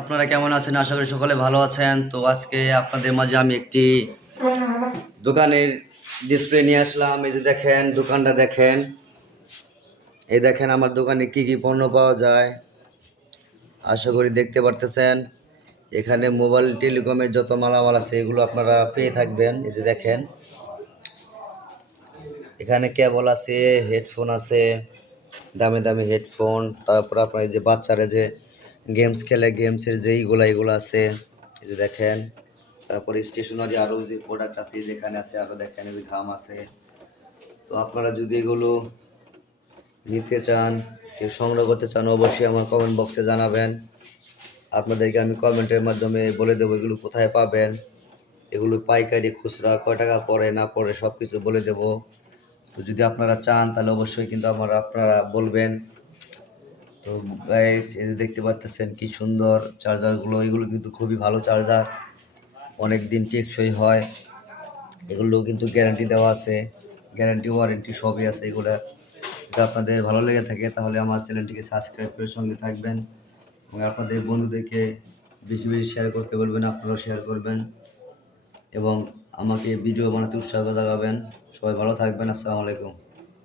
আপনারা কেমন আছেন? আশা করি সকলে ভালো আছেন। তো আজকে আপনাদের মাঝে আমি একটি দোকানের ডিসপ্লে নিয়ে আসলাম। এই যে দেখেন, দোকানটা দেখেন। এই দেখেন, আমার দোকানে কি কি পণ্য পাওয়া যায়। আশা করি দেখতে পারতেছেন। এখানে মোবাইল, টেলিকমের যত মালামাল আছে, এগুলো আপনারা পেয়ে থাকবেন। এই যে দেখেন। এখানে কেবল আছে, হেডফোন আছে, দামি দামি হেডফোন। তারপর আপনার এই যে বাচ্চারা যে গেমস খেলে, গেমসের যে এইগুলো এগুলো আছে, এই যে দেখেন। তারপর স্টেশনারি আরও যে প্রোডাক্ট আছে, যেখানে আছে আরও দেখেন যে ঘাম আছে। তো আপনারা যদি এগুলো নিতে চান, কেউ সংগ্রহ করতে চান, অবশ্যই আমার কমেন্ট বক্সে জানাবেন। আপনাদেরকে আমি কমেন্টের মাধ্যমে বলে দেবো এগুলো কোথায় পাবেন। এগুলো পাইকারি, খুচরা, কয় টাকা পড়ে, না পড়ে সব কিছু বলে দেবো। তো যদি আপনারা চান, তাহলে অবশ্যই কিন্তু আমার, আপনারা বলবেন। তো গাইস এই যে দেখতে পাচ্ছেন কি সুন্দর চার্জারগুলো এগুলো কিন্তু খুবই ভালো চার্জার অনেক দিন টেকসই হয়। এগুলো কিন্তু গ্যারান্টি দেওয়া আছে গ্যারান্টি ওয়ারেন্টি সবই আছে এগুলো। যদি আপনাদের ভালো লেগে থাকে, তাহলে আমার চ্যানেলটিকে সাবস্ক্রাইব করে সঙ্গে থাকবেন এবং আপনাদের বন্ধুদেরকে বেশি বেশি শেয়ার করতে বলবেন, আপনারাও শেয়ার করবেন। এবং আমাকে ভিডিও বানাতে উৎসাহ জাগাবেন। সবাই ভালো থাকবেন, আসসালামু আলাইকুম।